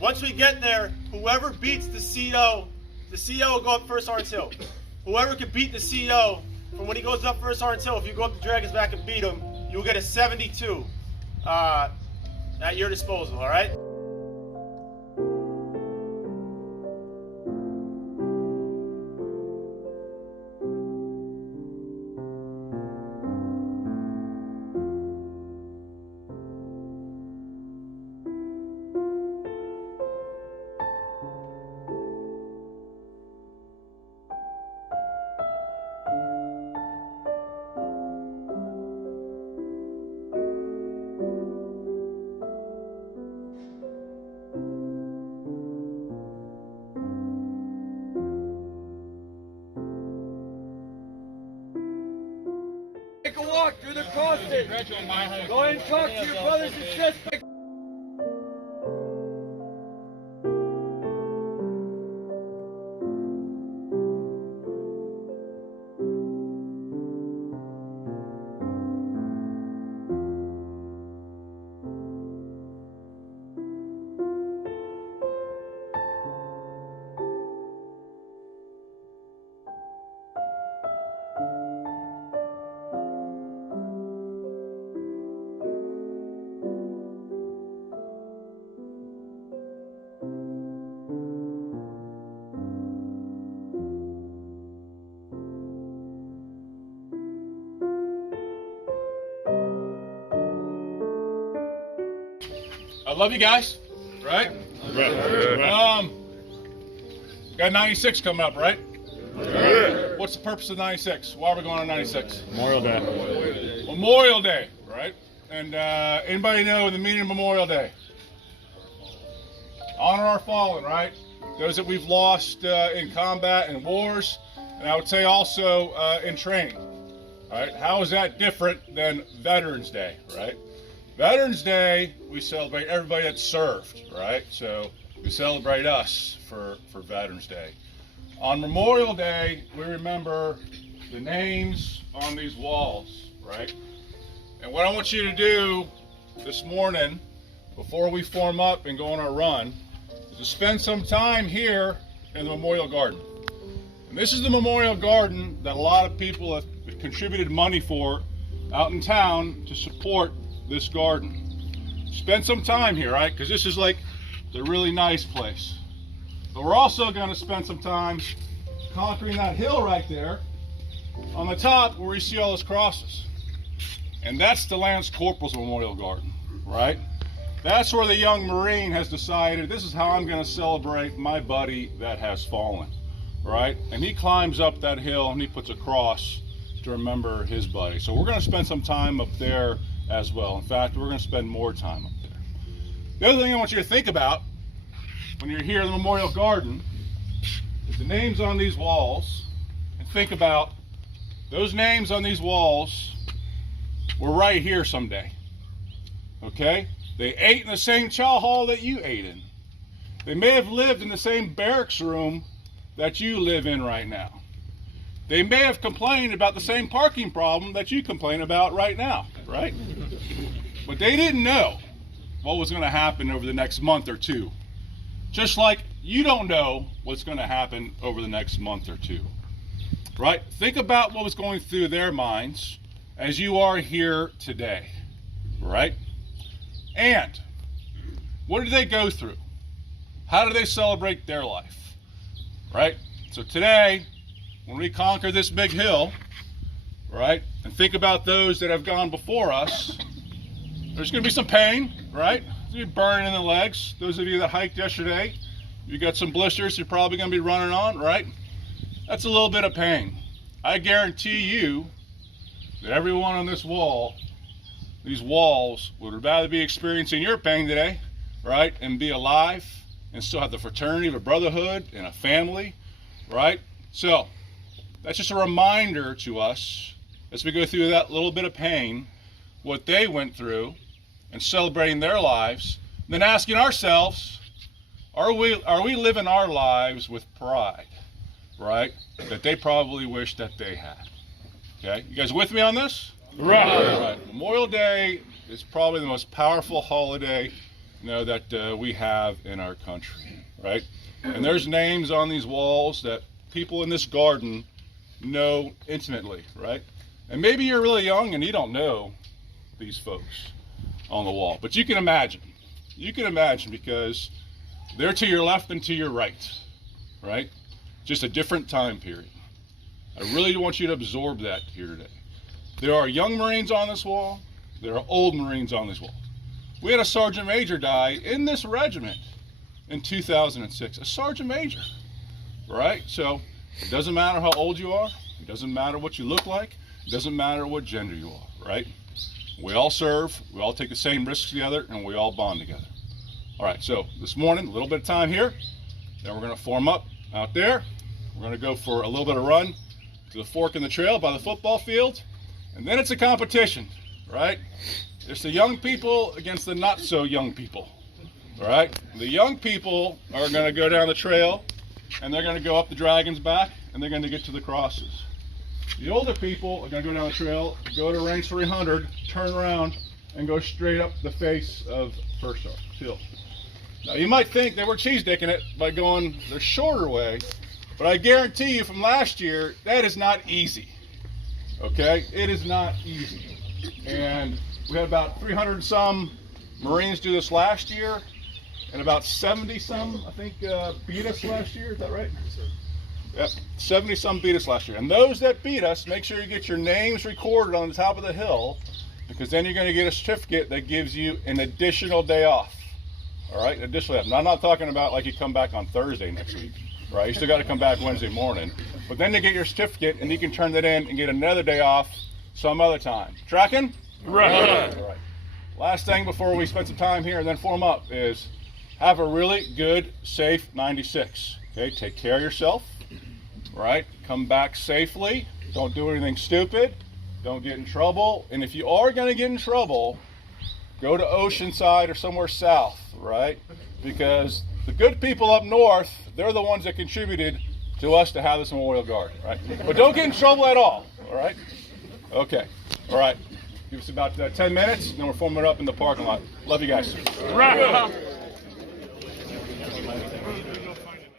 Once we get there, whoever beats the CO will go up First Orange Hill. Whoever can beat the CO from when he goes up First Orange Hill, if you go up to Dragon's Back and beat him, you'll get a 72 at your disposal, all right? Take a walk through the crossing. Go ahead and talk to your brothers and sisters. I love you guys, right? Got 96 coming up, right? What's the purpose of 96? Why are we going on 96? Memorial Day. Memorial Day, right? And anybody know the meaning of Memorial Day? Honor our fallen, right? Those that we've lost in combat and wars, and I would say also in training, right? How is that different than Veterans Day, right? Veterans Day, we celebrate everybody that served, right? So we celebrate us for Veterans Day. On Memorial Day, we remember the names on these walls, right? And what I want you to do this morning, before we form up and go on our run, is to spend some time here in the Memorial Garden. And this is the Memorial Garden that a lot of people have contributed money for out in town to support this garden. Spend some time here, right? Because this is like the really nice place. But we're also going to spend some time conquering that hill right there on the top where you see all those crosses. And that's the Lance Corporal's Memorial Garden, right? That's where the young Marine has decided, this is how I'm going to celebrate my buddy that has fallen, right? And he climbs up that hill and he puts a cross to remember his buddy. So we're going to spend some time up there as well. In fact, we're going to spend more time up there. The other thing I want you to think about when you're here in the Memorial Garden is the names on these walls, and think about those names on these walls were right here someday. Okay? They ate in the same chow hall that you ate in. They may have lived in the same barracks room that you live in right now. They may have complained about the same parking problem that you complain about right now, right? But they didn't know what was going to happen over the next month or two. Just like you don't know what's going to happen over the next month or two, right? Think about what was going through their minds as you are here today, right? And what did they go through? How did they celebrate their life, right? So today, when we conquer this big hill, right, and think about those that have gone before us, there's going to be some pain, right? You're burning in the legs. Those of you that hiked yesterday, you got some blisters you're probably going to be running on, right? That's a little bit of pain. I guarantee you that everyone on this wall, these walls, would rather be experiencing your pain today, right, and be alive and still have the fraternity of a brotherhood and a family, right? So that's just a reminder to us as we go through that little bit of pain, what they went through, and celebrating their lives, and then asking ourselves, are we living our lives with pride, right, that they probably wish that they had? Okay, you guys with me on this? Right. All right. Memorial Day is probably the most powerful holiday that we have in our country, right? And there's names on these walls that people in this garden know intimately, right? And maybe you're really young and you don't know these folks on the wall, but you can imagine because they're to your left and to your right, right? Just a different time period. I really want you to absorb that here today. There are young Marines on this wall. There are old Marines on this wall. We had a Sergeant Major die in this regiment in 2006, a Sergeant Major, right? So it doesn't matter how old you are. It doesn't matter what you look like. It doesn't matter what gender you are, right? We all serve, we all take the same risks together, and we all bond together. All right, so this morning, a little bit of time here, then we're gonna form up out there. We're gonna go for a little bit of run to the fork in the trail by the football field, and then it's a competition, right? It's the young people against the not so young people, all right? The young people are gonna go down the trail, and they're gonna go up the dragon's back, and they're gonna get to the crosses. The older people are going to go down the trail, go to range 300, turn around, and go straight up the face of First Hill. Now, you might think they were cheese-dicking it by going the shorter way, but I guarantee you from last year, that is not easy, okay? It is not easy. And we had about 300 and some Marines do this last year, and about 70 some, I think, beat us last year. Is that right? Yep, 70 some beat us last year. And those that beat us, make sure you get your names recorded on the top of the hill, because then you're going to get a certificate that gives you an additional day off. All right, additional day off. Now, I'm not talking about like you come back on Thursday next week, right? You still got to come back Wednesday morning. But then you get your certificate, and you can turn that in and get another day off some other time. Tracking? Right. All right. Last thing before we spend some time here and then form up is have a really good, safe 96. Okay, take care of yourself. Right? Come back safely. Don't do anything stupid. Don't get in trouble. And if you are going to get in trouble, go to Oceanside or somewhere south, right? Because the good people up north, they're the ones that contributed to us to have this Memorial Guard, right? But don't get in trouble at all right? Okay. All right. Give us about 10 minutes, and then we're forming it up in the parking lot. Love you guys. Right.